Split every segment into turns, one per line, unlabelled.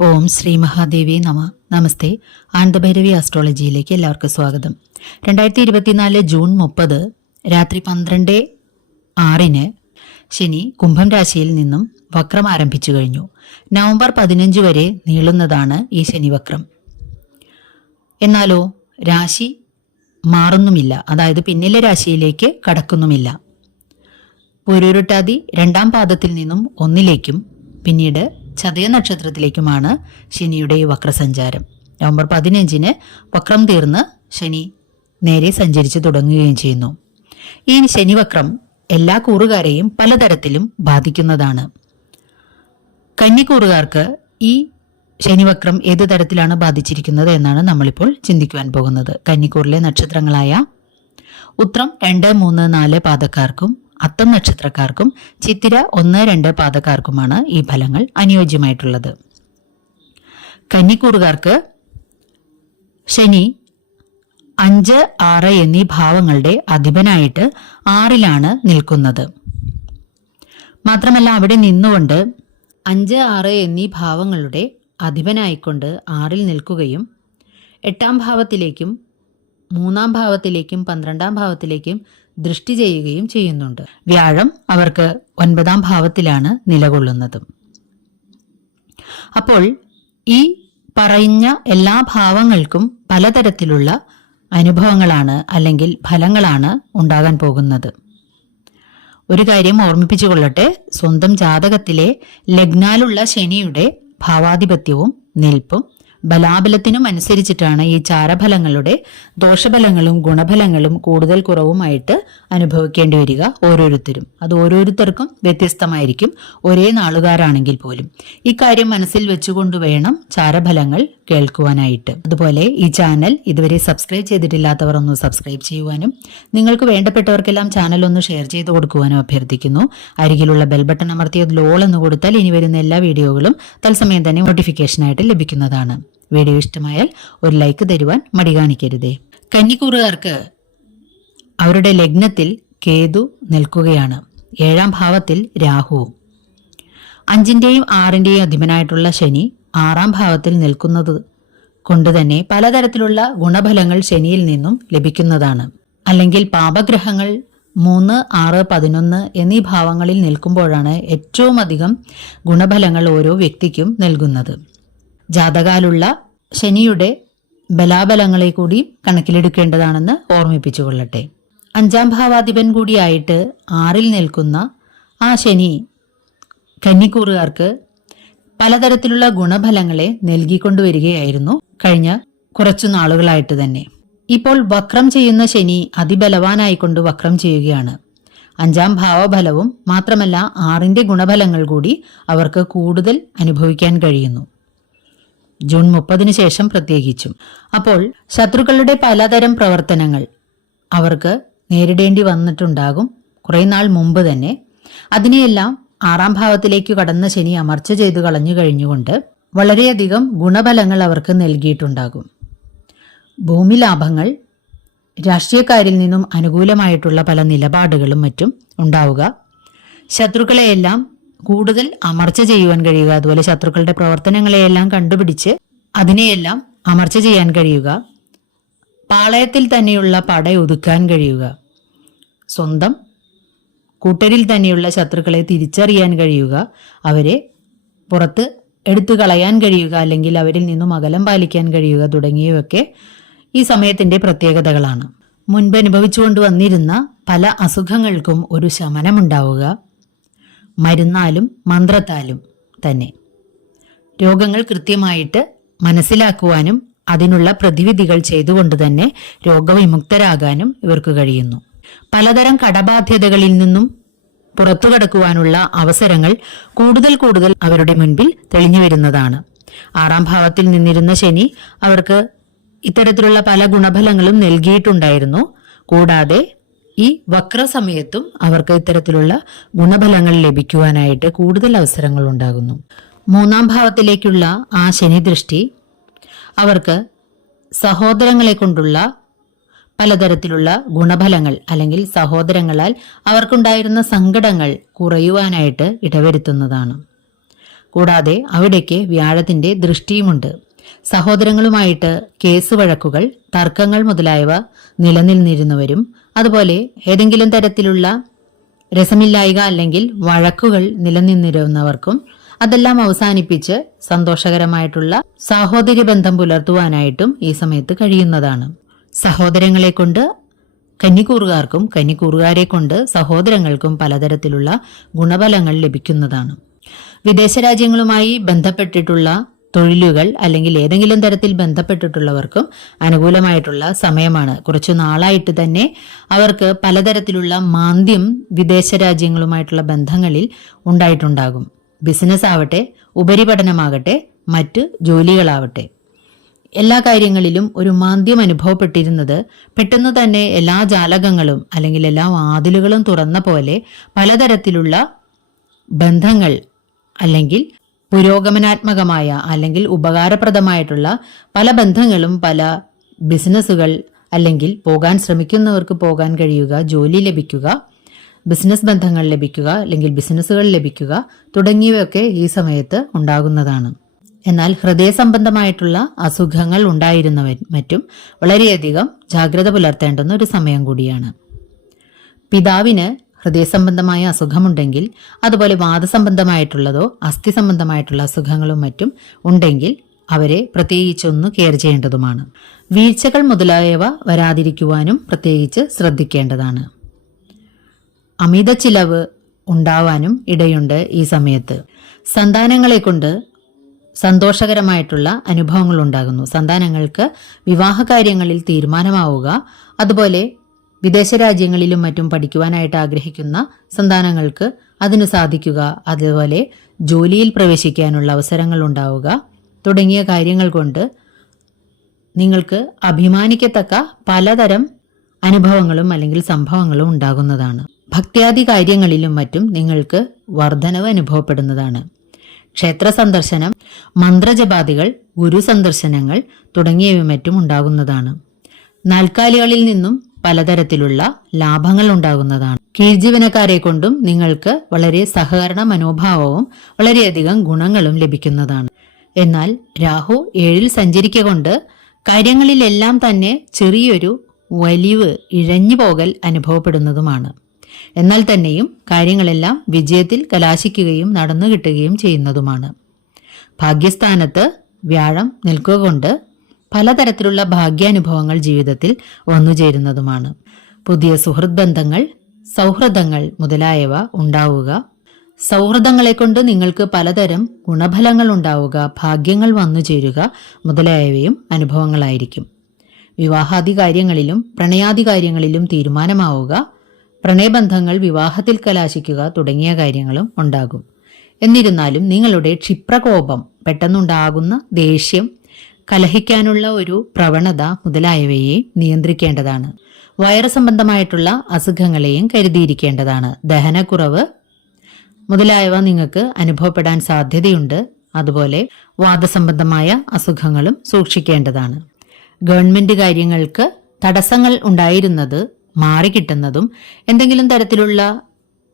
ഓം ശ്രീ മഹാദേവി നമ. നമസ്തേ. ആനന്ദഭൈരവി ആസ്ട്രോളജിയിലേക്ക് എല്ലാവർക്കും സ്വാഗതം. രണ്ടായിരത്തി ഇരുപത്തിനാല് ജൂൺ മുപ്പത് രാത്രി പന്ത്രണ്ട് ആറിന് ശനി കുംഭം രാശിയിൽ നിന്നും വക്രം ആരംഭിച്ചു കഴിഞ്ഞു. നവംബർ പതിനഞ്ച് വരെ നീളുന്നതാണ് ഈ ശനി വക്രം. എന്നാലോ രാശി മാറുന്നുമില്ല. അതായത് പിന്നിലെ രാശിയിലേക്ക് കടക്കുന്നുമില്ല. പൊരുരുട്ടാതി രണ്ടാം പാദത്തിൽ നിന്നും ഒന്നിലേക്കും പിന്നീട് ചതയ നക്ഷത്രത്തിലേക്കുമാണ് ശനിയുടെ വക്രസഞ്ചാരം. നവംബർ പതിനഞ്ചിന് വക്രം തീർന്ന് ശനി നേരെ സഞ്ചരിച്ചു തുടങ്ങുകയും ചെയ്യുന്നു. ഈ ശനിവക്രം എല്ലാ കൂറുകാരെയും പലതരത്തിലും ബാധിക്കുന്നതാണ്. കന്നിക്കൂറുകാർക്ക് ഈ ശനിവക്രം ഏത് തരത്തിലാണ് ബാധിച്ചിരിക്കുന്നത് എന്നാണ് നമ്മളിപ്പോൾ ചിന്തിക്കുവാൻ പോകുന്നത്. കന്നിക്കൂറിലെ നക്ഷത്രങ്ങളായ ഉത്രം രണ്ട് മൂന്ന് നാല് പാദക്കാർക്കും അത്തം നക്ഷത്രക്കാർക്കും ചിത്തിര ഒന്ന് രണ്ട് പാദക്കാർക്കുമാണ് ഈ ഫലങ്ങൾ അനുയോജ്യമായിട്ടുള്ളത്. കന്നിക്കൂറുകാർക്ക് ശനി അഞ്ച് ആറ് എന്നീ ഭാവങ്ങളുടെ അധിപനായിട്ട് ആറിലാണ് നിൽക്കുന്നത്. മാത്രമല്ല അവിടെ നിന്നുകൊണ്ട് അഞ്ച് ആറ് എന്നീ ഭാവങ്ങളുടെ അധിപനായിക്കൊണ്ട് ആറിൽ നിൽക്കുകയും എട്ടാം ഭാവത്തിലേക്കും മൂന്നാം ഭാവത്തിലേക്കും പന്ത്രണ്ടാം ഭാവത്തിലേക്കും ദൃഷ്ടി ചെയ്യുകയും ചെയ്യുന്നുണ്ട്. വ്യാഴം അവർക്ക് ഒൻപതാം ഭാവത്തിലാണ് നിലകൊള്ളുന്നതും. അപ്പോൾ ഈ പറഞ്ഞ എല്ലാ ഭാവങ്ങൾക്കും പലതരത്തിലുള്ള അനുഭവങ്ങളാണ് അല്ലെങ്കിൽ ഫലങ്ങളാണ് ഉണ്ടാകാൻ പോകുന്നത്. ഒരു കാര്യം ഓർമ്മിപ്പിച്ചു കൊള്ളട്ടെ സ്വന്തം ജാതകത്തിലെ ലഗ്നാലുള്ള ശനിയുടെ ഭാവാധിപത്യവും നിൽപ്പും ബലാബലത്തിനും അനുസരിച്ചിട്ടാണ് ഈ ചാരഫലങ്ങളുടെ ദോഷഫലങ്ങളും ഗുണഫലങ്ങളും കൂടുതൽ കുറവുമായിട്ട് അനുഭവിക്കേണ്ടി വരിക ഓരോരുത്തരും. അത് ഓരോരുത്തർക്കും വ്യത്യസ്തമായിരിക്കും. ഒരേ നാളുകാരാണെങ്കിൽ പോലും. ഇക്കാര്യം മനസ്സിൽ വെച്ചുകൊണ്ട് വേണം ചാരഫലങ്ങൾ കേൾക്കുവാനായിട്ട്. അതുപോലെ ഈ ചാനൽ ഇതുവരെ സബ്സ്ക്രൈബ് ചെയ്തിട്ടില്ലാത്തവർ ഒന്ന് സബ്സ്ക്രൈബ് ചെയ്യുവാനും നിങ്ങൾക്ക് വേണ്ടപ്പെട്ടവർക്കെല്ലാം ചാനൽ ഒന്ന് ഷെയർ ചെയ്ത് കൊടുക്കുവാനും അഭ്യർത്ഥിക്കുന്നു. അരികിലുള്ള ബെൽ ബട്ടൺ അമർത്തിയത് ലോൾ എന്ന് കൊടുത്താൽ ഇനി വരുന്ന എല്ലാ വീഡിയോകളും തത്സമയം തന്നെ നോട്ടിഫിക്കേഷനായിട്ട് ലഭിക്കുന്നതാണ്. വീഡിയോ ഇഷ്ടമായാൽ ഒരു ലൈക്ക് തരുവാൻ മടി കാണിക്കരുതേ. കന്നിക്കൂറുകാർക്ക് അവരുടെ ലഗ്നത്തിൽ കേതു നിൽക്കുകയാണ്. ഏഴാം ഭാവത്തിൽ രാഹുവും. അഞ്ചിന്റെയും ആറിന്റെയും അധിപനായിട്ടുള്ള ശനി ആറാം ഭാവത്തിൽ നിൽക്കുന്നത് കൊണ്ട് തന്നെ പലതരത്തിലുള്ള ഗുണഫലങ്ങൾ ശനിയിൽ നിന്നും ലഭിക്കുന്നതാണ്. അല്ലെങ്കിൽ പാപഗ്രഹങ്ങൾ മൂന്ന് ആറ് പതിനൊന്ന് എന്നീ ഭാവങ്ങളിൽ നിൽക്കുമ്പോഴാണ് ഏറ്റവും അധികം ഗുണഫലങ്ങൾ ഓരോ വ്യക്തിക്കും നൽകുന്നത്. ജാതകാലുള്ള ശനിയുടെ ബലാബലങ്ങളെ കൂടി കണക്കിലെടുക്കേണ്ടതാണെന്ന് ഓർമ്മിപ്പിച്ചു കൊള്ളട്ടെ അഞ്ചാം ഭാവാധിപൻ കൂടിയായിട്ട് ആറിൽ നിൽക്കുന്ന ആ ശനി കന്നിക്കൂറുകാർക്ക് പലതരത്തിലുള്ള ഗുണഫലങ്ങളെ നൽകിക്കൊണ്ടുവരികയായിരുന്നു കഴിഞ്ഞ കുറച്ചു നാളുകളായിട്ട് തന്നെ. ഇപ്പോൾ വക്രം ചെയ്യുന്ന ശനി അതിബലവാനായിക്കൊണ്ട് വക്രം ചെയ്യുകയാണ്. അഞ്ചാം ഭാവഫലവും മാത്രമല്ല ആറിന്റെ ഗുണഫലങ്ങൾ കൂടി അവർക്ക് കൂടുതൽ അനുഭവിക്കാൻ കഴിയുന്നു. ജൂൺ മുപ്പതിന് ശേഷം പ്രത്യേകിച്ചും. അപ്പോൾ ശത്രുക്കളുടെ പലതരം പ്രവർത്തനങ്ങൾ അവർക്ക് നേരിടേണ്ടി വന്നിട്ടുണ്ടാകും കുറെ നാൾ മുമ്പ് തന്നെ. അതിനെയെല്ലാം ആറാം ഭാവത്തിലേക്ക് കടന്ന ശനി അമർച്ച ചെയ്തു കളഞ്ഞു കഴിഞ്ഞുകൊണ്ട് വളരെയധികം ഗുണഫലങ്ങൾ അവർക്ക് നൽകിയിട്ടുണ്ടാകും. ഭൂമി ലാഭങ്ങൾ രാഷ്ട്രീയക്കാരിൽ നിന്നും അനുകൂലമായിട്ടുള്ള പല നിലപാടുകളും മറ്റും ഉണ്ടാവുക ശത്രുക്കളെയെല്ലാം കൂടുതൽ അമർച്ച ചെയ്യുവാൻ കഴിയുക. അതുപോലെ ശത്രുക്കളുടെ പ്രവർത്തനങ്ങളെയെല്ലാം കണ്ടുപിടിച്ച് അതിനെയെല്ലാം അമർച്ച ചെയ്യാൻ കഴിയുക. പാളയത്തിൽ തന്നെയുള്ള പട ഒതുക്കാൻ കഴിയുക. സ്വന്തം കൂട്ടരിൽ തന്നെയുള്ള ശത്രുക്കളെ തിരിച്ചറിയാൻ കഴിയുക. അവരെ പുറത്ത് എടുത്തു കളയാൻ കഴിയുക. അല്ലെങ്കിൽ അവരിൽ നിന്നും അകലം പാലിക്കാൻ കഴിയുക തുടങ്ങിയവയൊക്കെ ഈ സമയത്തിന്റെ പ്രത്യേകതകളാണ്. മുൻപ് അനുഭവിച്ചുകൊണ്ട് വന്നിരുന്ന പല അസുഖങ്ങൾക്കും ഒരു ശമനമുണ്ടാവുക. മരുന്നാലും മന്ത്രത്താലും തന്നെ. രോഗങ്ങൾ കൃത്യമായിട്ട് മനസ്സിലാക്കുവാനും അതിനുള്ള പ്രതിവിധികൾ ചെയ്തുകൊണ്ട് തന്നെ രോഗവിമുക്തരാകാനും ഇവർക്ക് കഴിയുന്നു. പലതരം കടബാധ്യതകളിൽ നിന്നും പുറത്തു കടക്കുവാനുള്ള അവസരങ്ങൾ കൂടുതൽ കൂടുതൽ അവരുടെ മുൻപിൽ തെളിഞ്ഞു വരുന്നതാണ്. ആറാം ഭാവത്തിൽ നിന്നിരുന്ന ശനി അവർക്ക് ഇത്തരത്തിലുള്ള പല ഗുണഫലങ്ങളും നൽകിയിട്ടുണ്ടായിരുന്നു. കൂടാതെ ഈ വക്ര സമയത്തും അവർക്ക് ഇത്തരത്തിലുള്ള ഗുണഫലങ്ങൾ ലഭിക്കുവാനായിട്ട് കൂടുതൽ അവസരങ്ങൾ ഉണ്ടാകുന്നു. മൂന്നാം ഭാവത്തിലേക്കുള്ള ആ ശനി ദൃഷ്ടി അവർക്ക് സഹോദരങ്ങളെ കൊണ്ടുള്ള പലതരത്തിലുള്ള ഗുണഫലങ്ങൾ അല്ലെങ്കിൽ സഹോദരങ്ങളാൽ അവർക്കുണ്ടായിരുന്ന സങ്കടങ്ങൾ കുറയുവാനായിട്ട് ഇടവരുത്തുന്നതാണ്. കൂടാതെ അവിടേക്ക് വ്യാഴത്തിന്റെ ദൃഷ്ടിയുമുണ്ട്. സഹോദരങ്ങളുമായിട്ട് കേസ് വഴക്കുകൾ തർക്കങ്ങൾ മുതലായവ നിലനിന്നിരുന്നവരും അതുപോലെ ഏതെങ്കിലും തരത്തിലുള്ള രസമില്ലായിക അല്ലെങ്കിൽ വഴക്കുകൾ നിലനിന്നിരുന്നവർക്കും അതെല്ലാം അവസാനിപ്പിച്ച് സന്തോഷകരമായിട്ടുള്ള സാഹോദര്യ ബന്ധം പുലർത്തുവാനായിട്ടും ഈ സമയത്ത് കഴിയുന്നതാണ്. സഹോദരങ്ങളെ കൊണ്ട് കന്നിക്കൂറുകാർക്കും കന്നിക്കൂറുകാരെ കൊണ്ട് സഹോദരങ്ങൾക്കും പലതരത്തിലുള്ള ഗുണഫലങ്ങൾ ലഭിക്കുന്നതാണ്. വിദേശ രാജ്യങ്ങളുമായി ബന്ധപ്പെട്ടിട്ടുള്ള തൊഴിലുകൾ അല്ലെങ്കിൽ ഏതെങ്കിലും തരത്തിൽ ബന്ധപ്പെട്ടിട്ടുള്ളവർക്കും അനുകൂലമായിട്ടുള്ള സമയമാണ്. കുറച്ചു നാളായിട്ട് തന്നെ അവർക്ക് പലതരത്തിലുള്ള മാന്ദ്യം വിദേശ രാജ്യങ്ങളുമായിട്ടുള്ള ബന്ധങ്ങളിൽ ഉണ്ടായിട്ടുണ്ടാകും. ബിസിനസ് ആവട്ടെ ഉപരിപഠനമാകട്ടെ മറ്റ് ജോലികളാവട്ടെ. എല്ലാ കാര്യങ്ങളിലും ഒരു മാന്ദ്യം അനുഭവപ്പെട്ടിരുന്നത് പെട്ടെന്ന് തന്നെ എല്ലാ ജാലകങ്ങളും അല്ലെങ്കിൽ എല്ലാ വാതിലുകളും തുറന്ന പോലെ പലതരത്തിലുള്ള ബന്ധങ്ങൾ അല്ലെങ്കിൽ പുരോഗമനാത്മകമായ അല്ലെങ്കിൽ ഉപകാരപ്രദമായിട്ടുള്ള പല ബന്ധങ്ങളും പല ബിസിനസ്സുകൾ അല്ലെങ്കിൽ പോകാൻ ശ്രമിക്കുന്നവർക്ക് പോകാൻ കഴിയുക ജോലി ലഭിക്കുക ബിസിനസ് ബന്ധങ്ങൾ ലഭിക്കുക അല്ലെങ്കിൽ ബിസിനസ്സുകൾ ലഭിക്കുക തുടങ്ങിയവയൊക്കെ ഈ സമയത്ത് ഉണ്ടാകുന്നതാണ്. എന്നാൽ ഹൃദയ സംബന്ധമായിട്ടുള്ള അസുഖങ്ങൾ ഉണ്ടായിരുന്നവർ മറ്റും വളരെയധികം ജാഗ്രത പുലർത്തേണ്ടുന്ന ഒരു സമയം കൂടിയാണ്. പിതാവിന് ഹൃദയ സംബന്ധമായ അസുഖമുണ്ടെങ്കിൽ അതുപോലെ വാദസംബന്ധമായിട്ടുള്ളതോ അസ്ഥി സംബന്ധമായിട്ടുള്ള അസുഖങ്ങളും മറ്റും ഉണ്ടെങ്കിൽ അവരെ പ്രത്യേകിച്ചൊന്ന് കെയർ ചെയ്യേണ്ടതുമാണ്. വീഴ്ചകൾ മുതലായവ വരാതിരിക്കുവാനും പ്രത്യേകിച്ച് ശ്രദ്ധിക്കേണ്ടതാണ്. അമിത ചിലവ് ഉണ്ടാവാനും ഇടയുണ്ട് ഈ സമയത്ത്. സന്താനങ്ങളെ കൊണ്ട് സന്തോഷകരമായിട്ടുള്ള അനുഭവങ്ങൾ ഉണ്ടാകുന്നു. സന്താനങ്ങൾക്ക് വിവാഹ കാര്യങ്ങളിൽ തീരുമാനമാവുക അതുപോലെ വിദേശ രാജ്യങ്ങളിലും മറ്റും പഠിക്കുവാനായിട്ട് ആഗ്രഹിക്കുന്ന സന്താനങ്ങൾക്ക് അതിന് സാധിക്കുക അതുപോലെ ജോലിയിൽ പ്രവേശിക്കാനുള്ള അവസരങ്ങൾ ഉണ്ടാവുക തുടങ്ങിയ കാര്യങ്ങൾ കൊണ്ട് നിങ്ങൾക്ക് അഭിമാനിക്കത്തക്ക പലതരം അനുഭവങ്ങളും അല്ലെങ്കിൽ സംഭവങ്ങളും ഉണ്ടാകുന്നതാണ്. ഭക്ത്യാദി കാര്യങ്ങളിലും മറ്റും നിങ്ങൾക്ക് വർധനവ് അനുഭവപ്പെടുന്നതാണ്. ക്ഷേത്ര സന്ദർശനം മന്ത്രജപാതികൾ ഗുരു സന്ദർശനങ്ങൾ തുടങ്ങിയവ മറ്റും ഉണ്ടാകുന്നതാണ്. നാൽക്കാലികളിൽ നിന്നും പലതരത്തിലുള്ള ലാഭങ്ങൾ ഉണ്ടാകുന്നതാണ് കീഴ്ജീവനക്കാരെ കൊണ്ടും നിങ്ങൾക്ക് വളരെ സഹകരണ മനോഭാവവും വളരെയധികം ഗുണങ്ങളും ലഭിക്കുന്നതാണ്. എന്നാൽ രാഹു ഏഴിൽ സഞ്ചരിക്കൊണ്ട് കാര്യങ്ങളിലെല്ലാം തന്നെ ചെറിയൊരു വലിവ് ഇഴഞ്ഞു പോകൽ അനുഭവപ്പെടുന്നതുമാണ്. എന്നാൽ തന്നെയും കാര്യങ്ങളെല്ലാം വിജയത്തിൽ കലാശിക്കുകയും നടന്നു കിട്ടുകയും ചെയ്യുന്നതുമാണ്. ഭാഗ്യസ്ഥാനത്ത് വ്യാഴം നിൽക്കുക കൊണ്ട് പലതരത്തിലുള്ള ഭാഗ്യാനുഭവങ്ങൾ ജീവിതത്തിൽ വന്നുചേരുന്നതുമാണ് പുതിയ സുഹൃത് ബന്ധങ്ങൾ സൗഹൃദങ്ങൾ മുതലായവ ഉണ്ടാവുക. സൗഹൃദങ്ങളെ കൊണ്ട് നിങ്ങൾക്ക് പലതരം ഗുണഫലങ്ങൾ ഉണ്ടാവുക ഭാഗ്യങ്ങൾ വന്നു ചേരുക മുതലായവയും അനുഭവങ്ങളായിരിക്കും. വിവാഹാദി കാര്യങ്ങളിലും പ്രണയാദി കാര്യങ്ങളിലും തീരുമാനമാവുക പ്രണയബന്ധങ്ങൾ വിവാഹത്തിൽ കലാശിക്കുക തുടങ്ങിയ കാര്യങ്ങളും ഉണ്ടാകും. എന്നിരുന്നാലും നിങ്ങളുടെ ക്ഷിപ്രകോപം പെട്ടെന്നുണ്ടാകുന്ന ദേഷ്യം കലഹിക്കാനുള്ള ഒരു പ്രവണത മുതലായവയെ നിയന്ത്രിക്കേണ്ടതാണ്. വയറ് സംബന്ധമായിട്ടുള്ള അസുഖങ്ങളെയും കരുതിയിരിക്കേണ്ടതാണ്. ദഹനക്കുറവ് മുതലായവ നിങ്ങൾക്ക് അനുഭവപ്പെടാൻ സാധ്യതയുണ്ട്. അതുപോലെ വാദസംബന്ധമായ അസുഖങ്ങളും സൂക്ഷിക്കേണ്ടതാണ്. ഗവൺമെന്റ് കാര്യങ്ങൾക്ക് തടസ്സങ്ങൾ ഉണ്ടായിരുന്നത് മാറിക്കിട്ടുന്നതും എന്തെങ്കിലും തരത്തിലുള്ള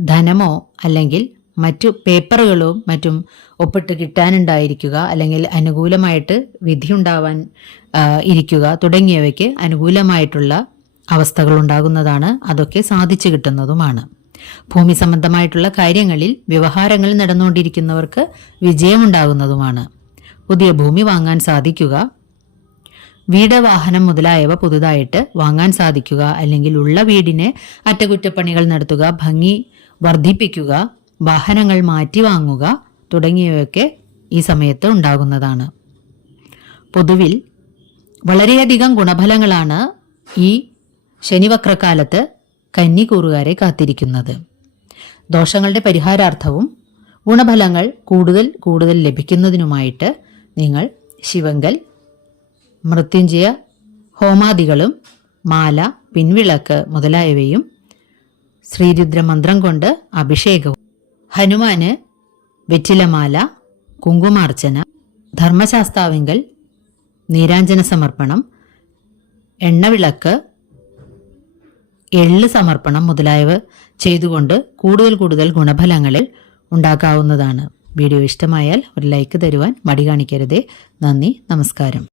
ധനമോ അല്ലെങ്കിൽ മറ്റു പേപ്പറുകളോ മറ്റും ഒപ്പിട്ട് കിട്ടാനുണ്ടായിരിക്കുക അല്ലെങ്കിൽ അനുകൂലമായിട്ട് വിധിയുണ്ടാവാൻ ഇരിക്കുക തുടങ്ങിയവയ്ക്ക് അനുകൂലമായിട്ടുള്ള അവസ്ഥകൾ ഉണ്ടാകുന്നതാണ് അതൊക്കെ സാധിച്ചു കിട്ടുന്നതുമാണ്. ഭൂമി സംബന്ധമായിട്ടുള്ള കാര്യങ്ങളിൽ വ്യവഹാരങ്ങൾ നടന്നുകൊണ്ടിരിക്കുന്നവർക്ക് വിജയമുണ്ടാകുന്നതുമാണ്. പുതിയ ഭൂമി വാങ്ങാൻ സാധിക്കുക വീട് വാഹനം മുതലായവ പുതുതായിട്ട് വാങ്ങാൻ സാധിക്കുക അല്ലെങ്കിൽ ഉള്ള വീടിനെ അറ്റകുറ്റപ്പണികൾ നടത്തുക ഭംഗി വർദ്ധിപ്പിക്കുക വാഹനങ്ങൾ മാറ്റി വാങ്ങുക തുടങ്ങിയവയൊക്കെ ഈ സമയത്ത് ഉണ്ടാകുന്നതാണ്. പൊതുവിൽ വളരെയധികം ഗുണഫലങ്ങളാണ് ഈ ശനിവക്രകാലത്ത് കന്നിക്കൂറുകാരെ കാത്തിരിക്കുന്നത്. ദോഷങ്ങളുടെ പരിഹാരാർത്ഥവും ഗുണഫലങ്ങൾ കൂടുതൽ കൂടുതൽ ലഭിക്കുന്നതിനുമായിട്ട് നിങ്ങൾ ശിവങ്കൽ മൃത്യുഞ്ജയ ഹോമാദികളും മാല പിൻവിളക്ക് മുതലായവയും ശ്രീരുദ്രമന്ത്രം കൊണ്ട് അഭിഷേകവും ഹനുമാന് വെറ്റിലമാല കുങ്കുമാർച്ചന ധർമ്മശാസ്താവിങ്കൽ നീരാഞ്ജന സമർപ്പണം എണ്ണവിളക്ക് എള്ള് സമർപ്പണം മുതലായവ ചെയ്തുകൊണ്ട് കൂടുതൽ കൂടുതൽ ഗുണഫലങ്ങളിൽ ഉണ്ടാക്കാവുന്നതാണ്. വീഡിയോ ഇഷ്ടമായാൽ ഒരു ലൈക്ക് തരുവാൻ മടി കാണിക്കരുതേ. നന്ദി നമസ്കാരം.